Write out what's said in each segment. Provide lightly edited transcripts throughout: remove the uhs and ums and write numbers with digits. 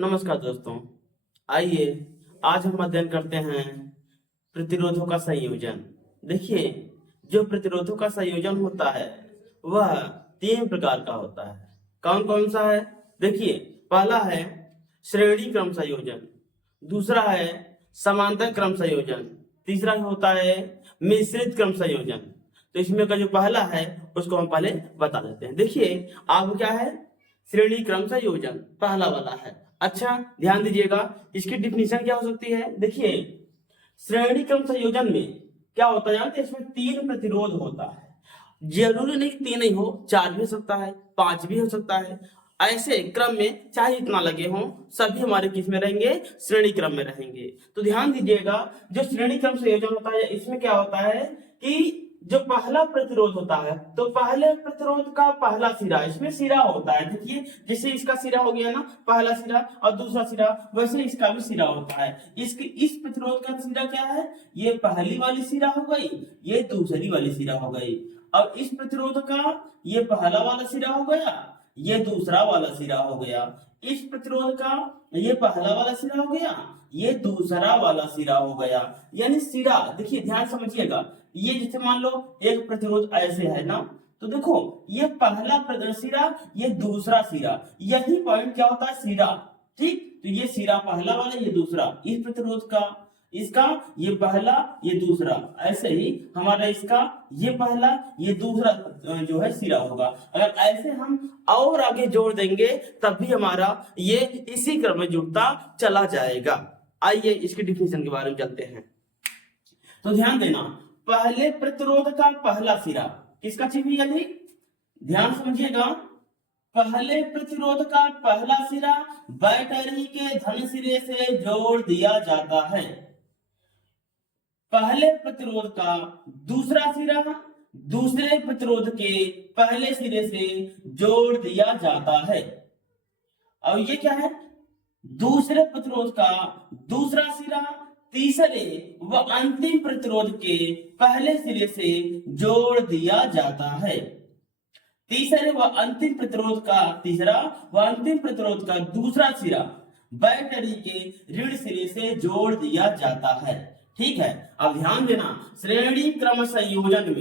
नमस्कार दोस्तों। आइए आज हम अध्ययन करते हैं प्रतिरोधों का संयोजन। देखिए, जो प्रतिरोधों का संयोजन होता है वह तीन प्रकार का होता है। कौन कौन सा है? देखिए, पहला है श्रेणी क्रम संयोजन, दूसरा है समांतर क्रम संयोजन, तीसरा होता है मिश्रित क्रम संयोजन। तो इसमें का जो पहला है उसको हम पहले बता देते हैं। देखिए, आप क्या है श्रेणी क्रम संयोजन पहला वाला है। अच्छा, ध्यान दीजिएगा, इसकी डिफिनीशन क्या हो सकती है। देखिए, श्रेणी क्रम संयोजन में क्या होता है जानते हैं? इसमें तीन प्रतिरोध होता है। जरूरी नहीं कि तीन ही हो, चार भी हो सकता है, पांच भी हो सकता है। ऐसे क्रम में चाहे इतना लगे हों, सभी हमारे किस में रहेंगे? श्रेणी क्रम में रहेंगे। तो ध्यान दीजिएगा, जो श्रेणी क्रम संयोजन होता है इसमें क्या होता है कि जो पहला प्रतिरोध होता है तो पहले प्रतिरोध का पहला सिरा, इसमें सिरा होता है। देखिए, जैसे इसका सिरा हो गया ना, पहला सिरा और दूसरा सिरा, वैसे इसका भी सिरा होता है। इस प्रतिरोध का सिरा क्या है? ये पहली वाली सिरा हो गई, ये दूसरी वाली सिरा हो गई। और इस प्रतिरोध का ये पहला वाला सिरा हो गया, ये दूसरा वाला सिरा हो गया। इस प्रतिरोध का ये पहला वाला सिरा हो गया, ये दूसरा वाला सिरा हो गया। यानी सिरा, देखिए ध्यान समझिएगा, ये जैसे मान लो एक प्रतिरोध ऐसे है ना, तो देखो ये पहला सिरा, ये दूसरा सिरा, यही पॉइंट क्या होता है? सिरा। ठीक, तो ये सिरा पहला वाला, ये दूसरा, इस प्रतिरोध का इसका ये पहला ये दूसरा, ऐसे ही हमारा इसका ये पहला ये दूसरा जो है सिरा होगा। अगर ऐसे हम और आगे जोड़ देंगे तब भी हमारा ये इसी क्रम में जुड़ता चला जाएगा। आइए इसकी डिफिनेशन के बारे में चलते हैं। तो ध्यान देना, पहले प्रतिरोध का पहला सिरा किसका चाहिए? यदि ध्यान समझिएगा, पहले प्रतिरोध का पहला सिरा बैटरी के धन सिरे से जोड़ दिया जाता है। पहले प्रतिरोध का दूसरा सिरा दूसरे प्रतिरोध के पहले सिरे से जोड़ दिया जाता है। और ये क्या है? दूसरे प्रतिरोध का दूसरा सिरा तीसरे व अंतिम प्रतिरोध के पहले सिरे से जोड़ दिया जाता है। तीसरे व अंतिम प्रतिरोध का तीसरा व अंतिम प्रतिरोध का दूसरा सिरा बैटरी के ऋण सिरे से जोड़ दिया जाता है। ठीक है, अब ध्यान देना, श्रेणी क्रम संयोजन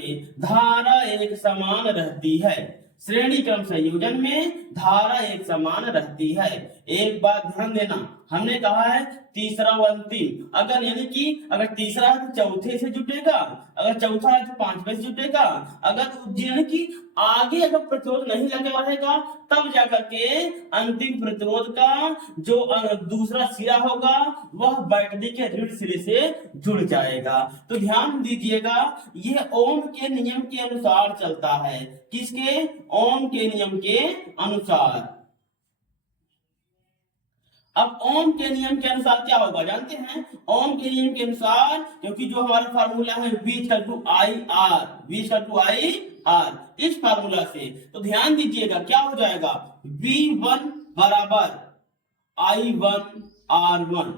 में धारा एक समान रहती है। श्रेणी क्रम संयोजन में धारा एक समान रहती है। एक बात ध्यान देना, हमने कहा है तीसरा व अंतिम, अगर यानी कि अगर तीसरा है तो चौथे से जुटेगा, अगर चौथा है तो पांचवे से जुटेगा। अगर यानी कि आगे अगर प्रतिरोध नहीं लगा रहेगा तब जाकर के अंतिम प्रतिरोध का जो दूसरा सिरा होगा वह बैटरी के ऋण सिरे से जुड़ जाएगा। तो ध्यान दीजिएगा, यह ओम के नियम के अनुसार चलता है। किसके? ओम के नियम के अनुसार। अब ओम के नियम के अनुसार क्या होगा जानते हैं? ओम के नियम के अनुसार, क्योंकि जो हमारा फार्मूला है V/IR, इस फार्मूला से, तो ध्यान दीजिएगा क्या हो जाएगा? V1 बराबर I1R1।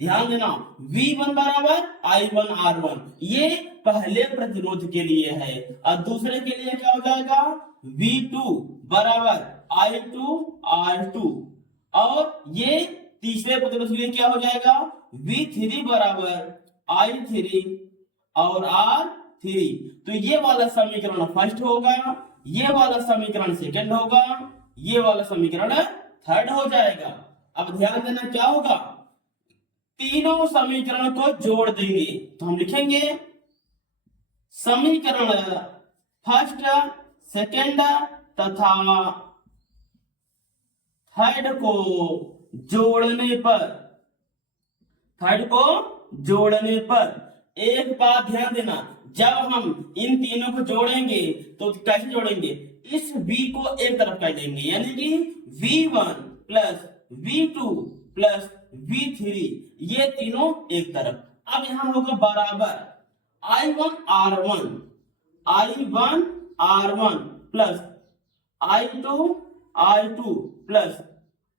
ध्यान देना, V1 बराबर I1R1, ये पहले प्रतिरोध के लिए है। और दूसरे के लिए क्या हो जाएगा? V2 बराबर I2R2। और ये तीसरे प्रतिरोध के लिए क्या हो जाएगा? V3 बराबर I3 और R3। तो ये वाला समीकरण फर्स्ट होगा, ये वाला समीकरण सेकंड होगा, ये वाला समीकरण थर्ड हो जाएगा। अब ध्यान देना क्या होगा? तीनों समीकरण को जोड़ देंगे तो हम लिखेंगे समीकरण फर्स्ट, सेकंड तथा थर्ड को जोड़ने पर एक बात ध्यान देना, जब हम इन तीनों को जोड़ेंगे तो कैसे जोड़ेंगे? इस V को एक तरफ कर देंगे, यानी कि V1 plus V2 plus V3, ये तीनों एक तरफ। अब यहां होगा बराबर I1R1 plus I2R2 plus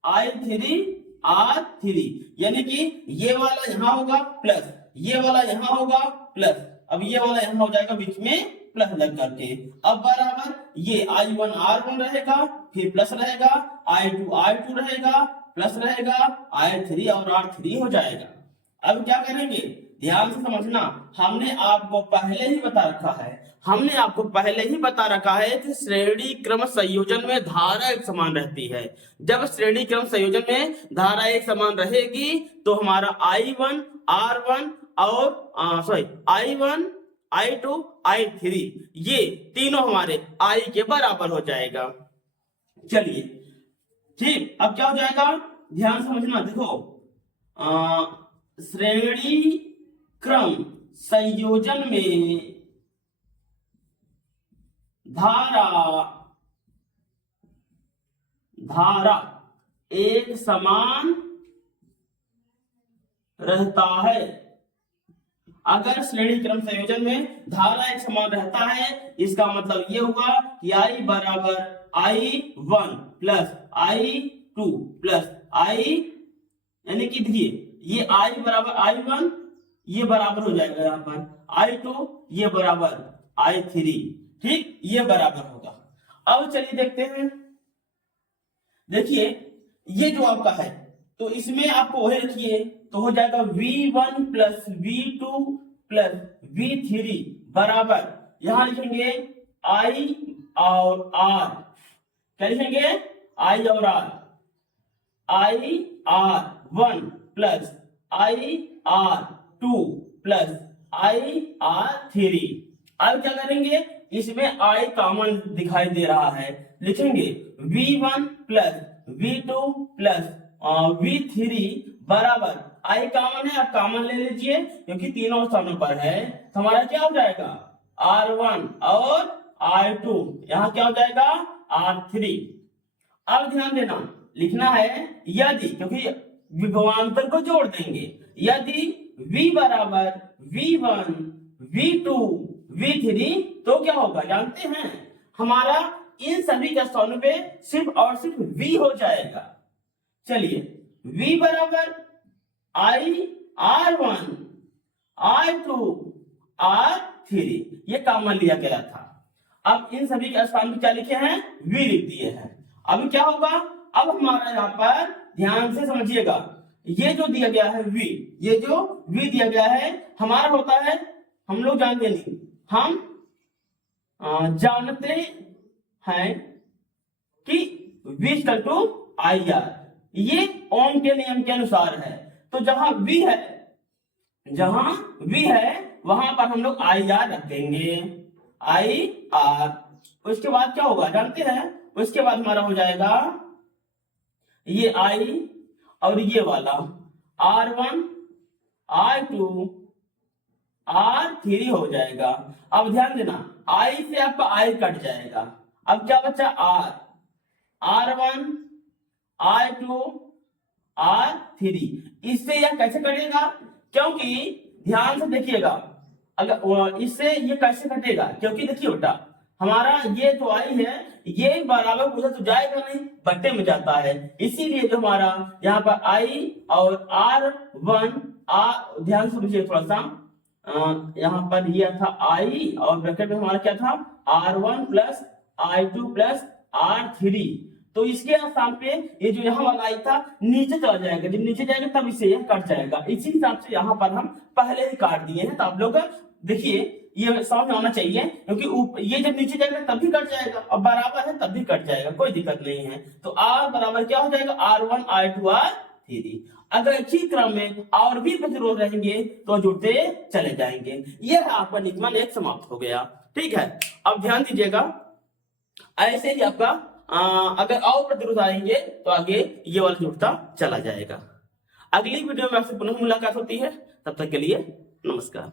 I3R3, यानी कि ये वाला यहां होगा प्लस, ये वाला यहां होगा प्लस, अब ये वाला यहां हो जाएगा बीच में प्लस लग करके। अब बराबर ये I1R1 रहेगा, फिर प्लस रहेगा, I2R2 रहेगा, प्लस रहेगा, I3 और R3 हो जाएगा। अब क्या करेंगे, ध्यान से समझना, हमने आपको पहले ही बता रखा है कि श्रेणी क्रम संयोजन में धारा एक समान रहती है। जब श्रेणी क्रम संयोजन में धारा एक समान रहेगी तो हमारा I1 R1 और I1 I2 I3 ये तीनों हमारे I के बराबर हो जाएगा। चलिए ठीक, अब क्या हो जाएगा, ध्यान समझना, देखो श्रेणी क्रम संयोजन में धारा एक समान रहता है। अगर श्रेणी क्रम संयोजन में धारा एक समान रहता है, इसका मतलब ये हुआ कि I बराबर I1 plus I2 plus I, यानी कि देखिए ये I बराबर I1 ये बराबर हो जाएगा यहाँ पर I2 ये बराबर I3, ठीक, ये बराबर होगा। अब चलिए देखते हैं, देखिए ये जो आपका है तो इसमें आपको वही रखिए तो हो जाएगा V1 plus V2 plus V3 बराबर, यहां लिखेंगे I और R, क्या लिखेंगे, I और R, IR1 plus IR2 plus IR3। अब क्या करेंगे, इसमें I कॉमन दिखाई दे रहा है, लिखेंगे V1 plus V2 plus V3 बराबर, I कॉमन है, आप कॉमन ले लीजिए क्योंकि तीनों स्थानों पर है, तो हमारा क्या हो जाएगा R1 और R2, यहाँ क्या हो जाएगा R3। अब ध्यान देना, लिखना है यदि, क्योंकि विभवांतर को जोड़ देंगे, यदि V बराबर V1 V2 V3 तो क्या होगा जानते हैं, हमारा इन सभी के स्थानों पे सिर्फ और सिर्फ V हो जाएगा। चलिए V बराबर IR1 I2 R3 ये कॉमन लिया गया था। अब इन सभी के स्थान पे क्या लिखे हैं, V लिख दिए हैं। अब क्या होगा, अब हमारा यहाँ पर ध्यान से समझिएगा, ये जो दिया गया है V, ये जो V दिया गया है हमारा होता है, हम लोग जानते नहीं, हम जानते हैं कि V इक्वल टू IR, ये ओम के नियम के अनुसार है। तो जहां V है वहां पर हम लोग IR रख देंगे, IR। उसके बाद क्या होगा जानते हैं, उसके बाद हमारा हो जाएगा ये I और ये वाला R1 I2 R3 हो जाएगा। अब ध्यान देना, I से आपका I कट जाएगा, अब क्या बचा R, R1 I2 R3, इससे यह कैसे कटेगा, क्योंकि ध्यान से देखिएगा, अगर इससे ये कैसे कटेगा, क्योंकि देखिए बेटा हमारा ये जो I है ये बराबर पूछा तो जाएगा नहीं, बट्टे में जाता है, इसीलिए जो हमारा यहाँ पर I और R1 ध्यान से समझिए थोड़ा सा, यहाँ पर ये था I और ब्रैकेट में हमारा क्या था R1 plus I2 plus R3, तो इसके स्थान पे ये जो यहाँ वाला I था नीचे चला जाएगा, जब नीचे जाएगा तब इसे यह कट जाएगा, इसी हिसाब से यहाँ पर हम पहले ही काट दिए हैं। तो आप लोग देखिए ये समझ में आना चाहिए, क्योंकि ये जब नीचे जाएगा तब भी कट जाएगा और बराबर है तब भी कट जाएगा, कोई दिक्कत नहीं है। तो R बराबर क्या हो जाएगा R1 I2 R3। अगर इसी क्रम में और भी प्रतिरोध रहेंगे तो जुड़ते चले जाएंगे। यह आपका निगमन एक समाप्त हो गया, ठीक है। अब ध्यान दीजिएगा, ऐसे ही आपका अगर और प्रतिरोध आएंगे तो आगे ये वाला जुड़ता चला जाएगा। अगली वीडियो में आपसे पुनः मुलाकात होती है, तब तक के लिए नमस्कार।